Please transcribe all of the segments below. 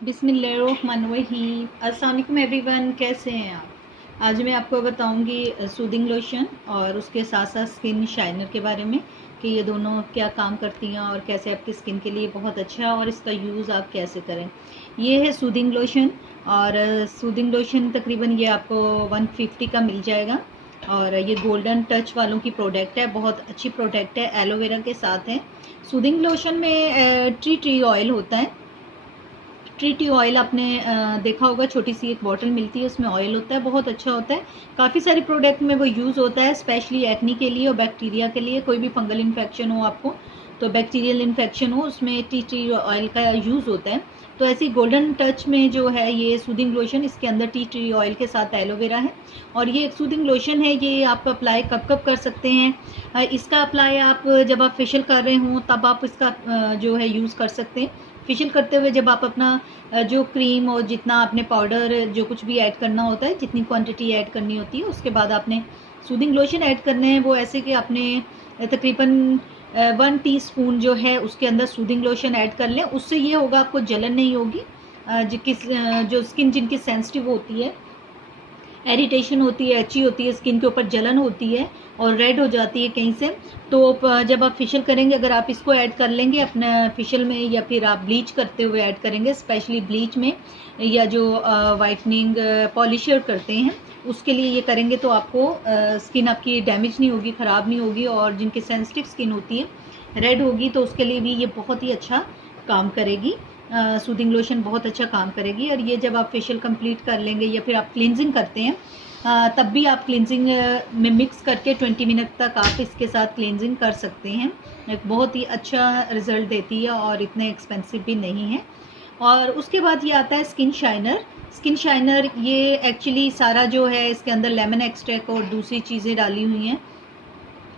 बिस्मिल्लाहिर्रहमानिर्रहीम। अस्सलाम वालेकुम एवरीवन, कैसे हैं आप? आज मैं आपको बताऊंगी सूदिंग लोशन और उसके साथ साथ स्किन शाइनर के बारे में कि ये दोनों क्या काम करती हैं और कैसे आपकी स्किन के लिए बहुत अच्छा है और इसका यूज़ आप कैसे करें। ये है सूदिंग लोशन और सूदिंग लोशन तकरीबन ये आपको 150 का मिल जाएगा और ये गोल्डन टच वालों की प्रोडक्ट है, बहुत अच्छी प्रोडक्ट है, एलोवेरा के साथ है। सूदिंग लोशन में ट्री ऑयल होता है। ट्री ऑयल आपने देखा होगा, छोटी सी एक बॉटल मिलती है, उसमें ऑयल होता है, बहुत अच्छा होता है। काफ़ी सारे प्रोडक्ट में वो यूज़ होता है, स्पेशली एक्नी के लिए और बैक्टीरिया के लिए। कोई भी फंगल इन्फेक्शन हो आपको, तो बैक्टीरियल इन्फेक्शन हो, उसमें ट्री ऑयल का यूज़ होता है। तो ऐसी गोल्डन टच में जो है ये सूदिंग लोशन, इसके अंदर ट्री ऑयल के साथ एलोवेरा है और ये एक सूदिंग लोशन है। ये आप अप्लाई कब कब कर सकते हैं? इसका अप्लाई आप जब आप फेशियल कर रहे हों तब आप इसका जो है यूज़ कर सकते हैं। फेशियल करते हुए जब आप अपना जो क्रीम और जितना आपने पाउडर जो कुछ भी ऐड करना होता है, जितनी क्वांटिटी ऐड करनी होती है, उसके बाद आपने सूदिंग लोशन ऐड करने हैं। वो ऐसे कि आपने तकरीबन 1 टीस्पून जो है उसके अंदर सूदिंग लोशन ऐड कर लें। उससे ये होगा, आपको जलन नहीं होगी। जो स्किन जिनकी सेंसिटिव होती है, इरिटेशन होती है, अच्छी होती है, स्किन के ऊपर जलन होती है और रेड हो जाती है कहीं से, तो जब आप फेशियल करेंगे, अगर आप इसको ऐड कर लेंगे अपना फेशियल में, या फिर आप ब्लीच करते हुए ऐड करेंगे, स्पेशली ब्लीच में, या जो वाइटनिंग पॉलिशर करते हैं उसके लिए ये करेंगे, तो आपको स्किन आपकी डैमेज नहीं होगी, ख़राब नहीं होगी। और जिनकी सेंसिटिव स्किन होती है, रेड होगी, तो उसके लिए भी ये बहुत ही अच्छा काम करेगी। सूदिंग लोशन बहुत अच्छा काम करेगी। और ये जब आप फेशियल कंप्लीट कर लेंगे या फिर आप क्लिनजिंग करते हैं, तब भी आप क्लिनजिंग में मिक्स करके 20 मिनट तक आप इसके साथ क्लिनजिंग कर सकते हैं। एक बहुत ही अच्छा रिज़ल्ट देती है और इतने एक्सपेंसिव भी नहीं है। और उसके बाद ये आता है स्किन शाइनर। स्किन शाइनर ये एक्चुअली सारा जो है, इसके अंदर लेमन एक्सट्रैक्ट और दूसरी चीज़ें डाली हुई हैं,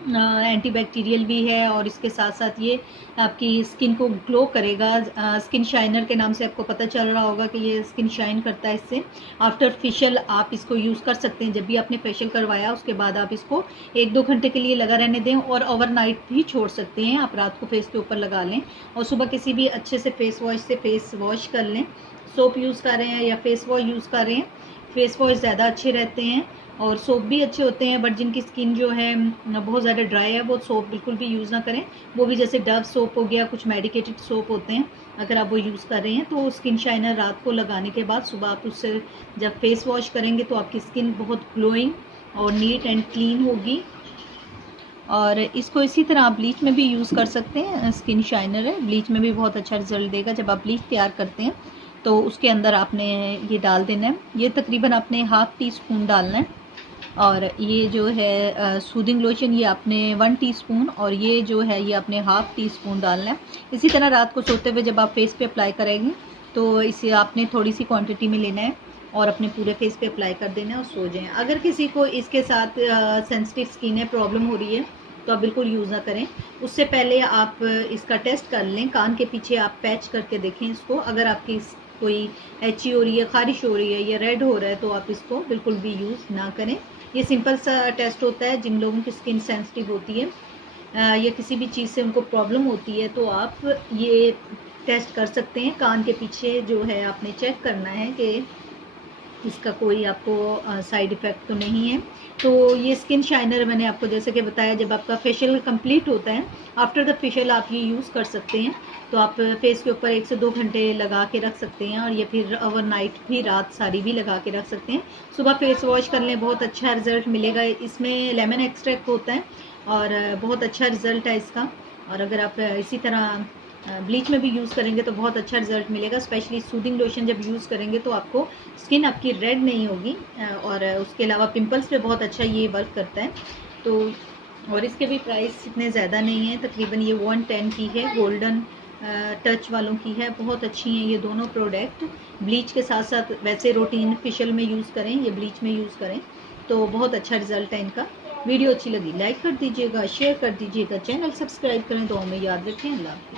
एंटीबैक्टीरियल भी है, और इसके साथ साथ ये आपकी स्किन को ग्लो करेगा। स्किन शाइनर के नाम से आपको पता चल रहा होगा कि ये स्किन शाइन करता है इससे। आफ्टर फेशियल आप इसको यूज़ कर सकते हैं। जब भी आपने फेशियल करवाया उसके बाद आप इसको 1-2 घंटे के लिए लगा रहने दें और ओवरनाइट भी छोड़ सकते हैं। आप रात को फेस के ऊपर लगा लें और सुबह किसी भी अच्छे से फेस वॉश से फेस वॉश कर लें। सोप यूज़ कर रहे हैं या फेस वॉश यूज़ कर रहे हैं, फेस वॉश ज़्यादा अच्छे रहते हैं और सोप भी अच्छे होते हैं। बट जिनकी स्किन जो है बहुत ज़्यादा ड्राई है, वो सोप बिल्कुल भी यूज़ ना करें। वो भी जैसे डव सोप हो गया, कुछ मेडिकेटेड सोप होते हैं, अगर आप वो यूज़ कर रहे हैं तो स्किन शाइनर रात को लगाने के बाद सुबह आप उससे जब फेस वॉश करेंगे तो आपकी स्किन बहुत ग्लोइंग और नीट एंड क्लीन होगी। और इसको इसी तरह आप ब्लीच में भी यूज़ कर सकते हैं। स्किन शाइनर है, ब्लीच में भी बहुत अच्छा रिजल्ट देगा। जब आप ब्लीच तैयार करते हैं तो उसके अंदर आपने ये डाल देना है। ये तकरीबन आपने ½ टीस्पून डालना है। और ये जो है सूदिंग लोशन, ये आपने 1 टीस्पून, और ये जो है ये आपने ½ टीस्पून डालना है। इसी तरह रात को सोते हुए जब आप फेस पे अप्लाई करेंगे तो इसे आपने थोड़ी सी क्वांटिटी में लेना है और अपने पूरे फेस पे अप्लाई कर देना है और सो जाएं। अगर किसी को इसके साथ सेंसिटिव स्किन है, प्रॉब्लम हो रही है, तो आप बिल्कुल यूज़ ना करें। उससे पहले आप इसका टेस्ट कर लें, कान के पीछे आप पैच करके देखें इसको। अगर आपकी कोई ऐची हो रही है, ख़ारिश हो रही है या रेड हो रहा है, तो आप इसको बिल्कुल भी यूज़ ना करें। ये सिंपल सा टेस्ट होता है। जिन लोगों की स्किन सेंसिटिव होती है या किसी भी चीज़ से उनको प्रॉब्लम होती है, तो आप ये टेस्ट कर सकते हैं। कान के पीछे जो है आपने चेक करना है कि इसका कोई आपको साइड इफ़ेक्ट तो नहीं है। तो ये स्किन शाइनर मैंने आपको जैसे कि बताया, जब आपका फेशियल कंप्लीट होता है, आफ्टर द फेशियल आप ये यूज़ कर सकते हैं। तो आप फेस के ऊपर 1 से 2 घंटे लगा के रख सकते हैं और या फिर ओवरनाइट भी, रात सारी भी लगा के रख सकते हैं। सुबह फेस वॉश कर लें, बहुत अच्छा रिज़ल्ट मिलेगा। इसमें लेमन एक्सट्रैक्ट होता है और बहुत अच्छा रिज़ल्ट है इसका। और अगर आप इसी तरह ब्लीच में भी यूज़ करेंगे तो बहुत अच्छा रिजल्ट मिलेगा। स्पेशली सूदिंग लोशन जब यूज़ करेंगे तो आपको स्किन आपकी रेड नहीं होगी। और उसके अलावा पिंपल्स पे बहुत अच्छा ये वर्क करता है। तो और इसके भी प्राइस इतने ज़्यादा नहीं है, तकरीबन ये 110 की है, गोल्डन टच वालों की है। बहुत अच्छी हैं ये दोनों प्रोडक्ट। ब्लीच के साथ साथ वैसे रूटीन फेशियल में यूज़ करें, ये ब्लीच में यूज़ करें तो बहुत अच्छा रिजल्ट है इनका। वीडियो अच्छी लगी लाइक कर दीजिएगा, शेयर कर दीजिएगा, चैनल सब्सक्राइब करें। दुआ में याद रखें। अल्लाह हाफ़िज़।